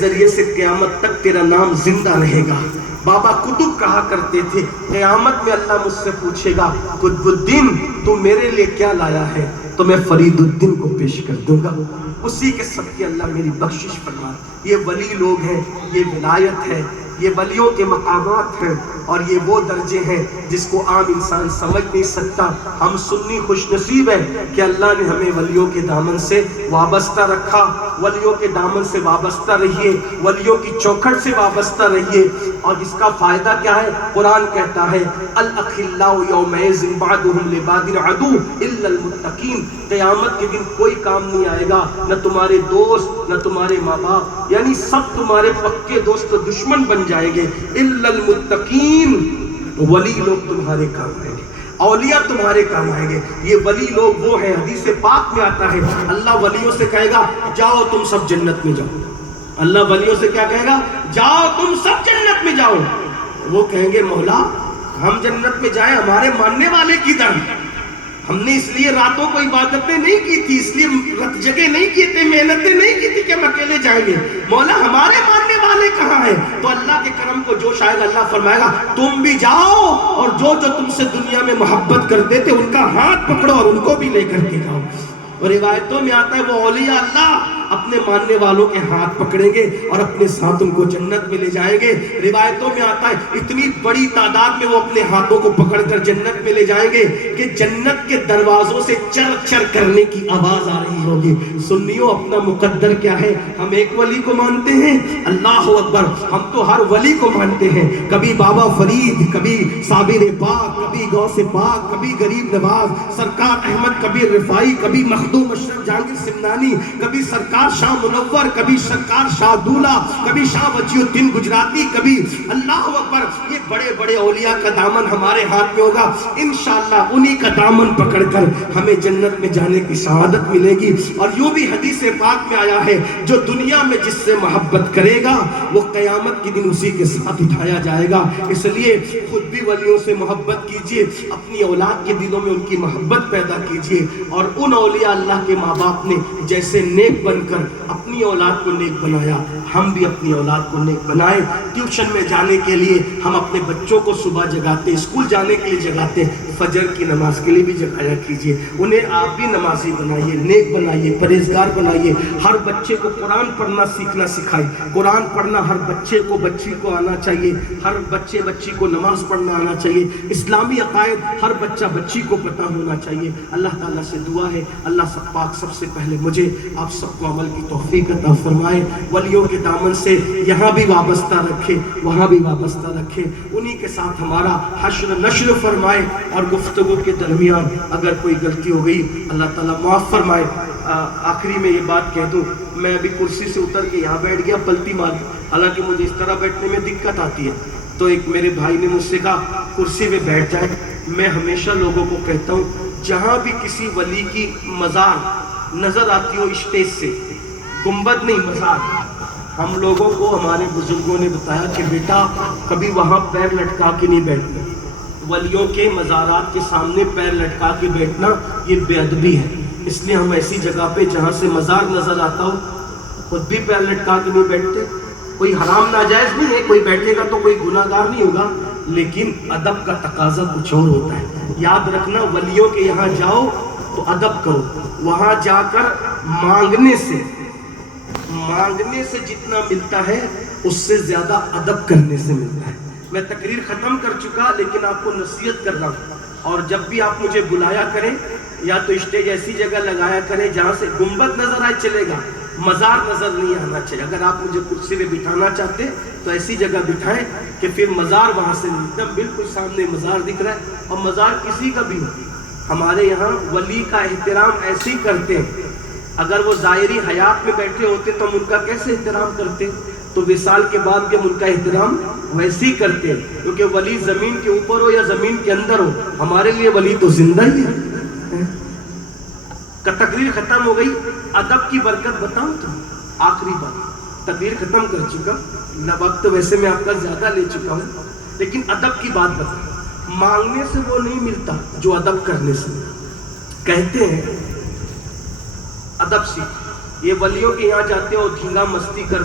ذریعے سے قیامت تک تیرا نام زندہ رہے گا۔ بابا قطب کہا کرتے تھے قیامت میں اللہ مجھ سے پوچھے گا قطب الدین تو میرے لیے کیا لایا ہے، تو میں فرید الدین کو پیش کر دوں گا، اسی کے صدقے اللہ میری بخشش فرما۔ یہ ولی لوگ ہیں، یہ ولایت ہے، یہ ولیوں کے مقامات ہیں، اور یہ وہ درجے ہیں جس کو عام انسان سمجھ نہیں سکتا۔ ہم سنی خوش نصیب ہیں کہ اللہ نے ہمیں ولیوں کے دامن سے وابستہ رکھا۔ ولیوں کے دامن سے وابستہ رہیے، ولیوں کی چوکھٹ سے وابستہ رہیے، اور اس کا فائدہ کیا ہے؟ قرآن کہتا ہے الاخلاء یومئذ بعضهم لبعض عدو الا المتقین۔ قیامت کے دن کوئی کام نہیں آئے گا، نہ تمہارے دوست نہ تمہارے ماں باپ، یعنی سب تمہارے پکے دوست و دشمن بن جائیں گے، الا المتقین۔ ولی لوگ تمہارے کام آئیں گے، اولیاء تمہارے کام آئیں گے۔ یہ ولی لوگ وہ ہیں، حدیث پاک میں آتا ہے اللہ ولیوں سے کہے گا جاؤ تم سب جنت میں جاؤ۔ اللہ ولیوں سے کیا کہے گا؟ جاؤ تم سب جنت میں جاؤ۔ وہ کہیں گے مولا ہم جنت میں جائیں، ہمارے ماننے والے کدھر؟ ہم نے اس لیے راتوں کو عبادتیں نہیں کی تھی، اس لیے رت جگہ نہیں کی تھی، محنتیں نہیں کی تھی کہ ہم اکیلے جائیں گے۔ مولا ہمارے ماننے والے کہاں ہیں؟ تو اللہ کے کرم کو جوش آئے گا، اللہ فرمائے گا تم بھی جاؤ، اور جو جو تم سے دنیا میں محبت کرتے تھے ان کا ہاتھ پکڑو اور ان کو بھی لے کر کے جاؤ۔ اور روایتوں میں آتا ہے وہ اولیاء اللہ اپنے ماننے والوں کے ہاتھ پکڑیں گے اور اپنے ساتھ ان کو جنت میں لے جائیں گے۔ روایتوں میں آتا ہے اتنی بڑی تعداد میں وہ اپنے ہاتھوں کو پکڑ کر جنت میں لے جائیں گے کہ جنت کے دروازوں سے چر چر کرنے کی آواز آ رہی ہوگی۔ سنیو اپنا مقدر کیا ہے؟ ہم ایک ولی کو مانتے ہیں، اللہ اکبر، ہم تو ہر ولی کو مانتے ہیں۔ کبھی بابا فرید، کبھی صابر پاک، کبھی غوث پاک، کبھی غریب نواز سرکار احمد کبیر رفاعی، کبھی مخدوم اشرف جہانگیر سمنانی، کبھی سرکار شاہ منور، کبھی سرکار شاہ دولہ، کبھی شاہ وجیہ الدین گجراتی، کبھی اللہ اکبر۔ یہ بڑے بڑے اولیاء کا دامن ہمارے ہاتھ میں ہوگا، انشاءاللہ انہی کا دامن پکڑ کر ہمیں جنت میں جانے کی سعادت ملے گی۔ اور یوں بھی حدیث پاک میں آیا ہے جو دنیا میں جس سے محبت کرے گا وہ قیامت کے دن اسی کے ساتھ اٹھایا جائے گا۔ اس لیے خود بھی ولیوں سے محبت کیجئے، اپنی اولاد کے دلوں میں ان کی محبت پیدا کیجئے، اور ان اولیاء اللہ کے ماں باپ نے جیسے نیک بن کر اپنی اولاد کو نیک بنایا، ہم بھی اپنی اولاد کو نیک بنائیں۔ ٹیوشن میں جانے کے لیے ہم اپنے بچوں کو صبح جگاتے، اسکول جانے کے لیے جگاتے، فجر کی نماز کے لیے بھی جگایا کیجئے۔ انہیں آپ بھی نمازی بنائیے، نیک بنائیے، پرہیزگار بنائیے۔ ہر بچے کو قرآن پڑھنا سیکھنا سکھائیے۔ قرآن پڑھنا ہر بچے کو بچی کو آنا چاہیے، ہر بچے بچی کو نماز پڑھنا آنا چاہیے، اسلامی عقائد ہر بچہ بچی کو پتہ ہونا چاہیے۔ اللہ تعالیٰ سے دعا ہے اللہ سب پاک سب سے پہلے مجھے آپ سب کو عمل کی توفیق عطا فرمائے، ولیوں کے دامن سے یہاں بھی وابستہ رکھے، وہاں بھی وابستہ رکھے، انہی کے ساتھ ہمارا حشر نشر فرمائے۔ اور گفتگو کے درمیان اگر کوئی غلطی ہو گئی اللہ تعالیٰ معاف فرمائے۔ آخری میں یہ بات کہہ دوں، میں ابھی کرسی سے اتر کے یہاں بیٹھ گیا پلتی مار، حالانکہ مجھے اس طرح بیٹھنے میں دقت آتی ہے، تو ایک میرے بھائی نے مجھ سے کہا کرسی میں بیٹھ جائے۔ میں ہمیشہ لوگوں کو کہتا ہوں جہاں بھی کسی ولی کی مزار نظر آتی ہو اسٹیج سے، گنبد نہیں مزار، ہم لوگوں کو ہمارے بزرگوں نے بتایا کہ بیٹا کبھی وہاں پیر لٹکا کے نہیں بیٹھنا۔ ولیوں کے مزارات کے سامنے پیر لٹکا کے بیٹھنا یہ بے ادبی ہے، اس لیے ہم ایسی جگہ پہ جہاں سے مزار نظر آتا ہو خود بھی پیر لٹکا کے نہیں بیٹھتے۔ کوئی حرام ناجائز نہیں ہے، کوئی بیٹھے گا تو کوئی گناہ گار نہیں ہوگا، لیکن ادب کا تقاضا کچھ اور ہوتا ہے۔ یاد رکھنا ولیوں کے یہاں جاؤ تو ادب کرو، وہاں جا کر مانگنے سے جتنا ملتا ہے اس سے زیادہ ادب کرنے سے ملتا ہے۔ میں تقریر ختم کر چکا لیکن آپ کو نصیحت کر رہا ہوں، اور جب بھی آپ مجھے بلایا کریں یا تو اسٹیج ایسی جگہ لگایا کریں جہاں سے گنبد نظر آئے چلے گا، مزار نظر نہیں آنا چاہیے۔ اگر آپ مجھے کرسی میں بٹھانا چاہتے تو ایسی جگہ بٹھائیں کہ پھر مزار وہاں سے نہیں، ایک دم بالکل سامنے مزار دکھ رہا ہے، اور مزار کسی کا بھی ہو۔ ہمارے یہاں ولی کا احترام ایسے ہی کرتے ہیں، اگر وہ ظاہری حیات میں بیٹھے ہوتے تو ہم ان کا کیسے احترام کرتے؟ تو وصال کے بعد بھی ہم ان کا احترام ویسے ہی کرتے ہیں، کیونکہ ولی زمین کے اوپر ہو یا زمین کے اندر ہو ہمارے لیے ولی تو زندہ ہی ہے۔ تقریر ختم ہو گئی، ادب کی برکت بتاؤں تو آخری بات، تقریر ختم کر چکا، وقت ویسے میں آپ کا زیادہ لے چکا ہوں، لیکن ادب کی بات بتاؤں۔ مانگنے سے وہ نہیں ملتا جو ادب کرنے سے۔ کہتے ہیں ادب سیکھ، یہ ولیوں کے یہاں جاتے ہو دھینگا مستی کر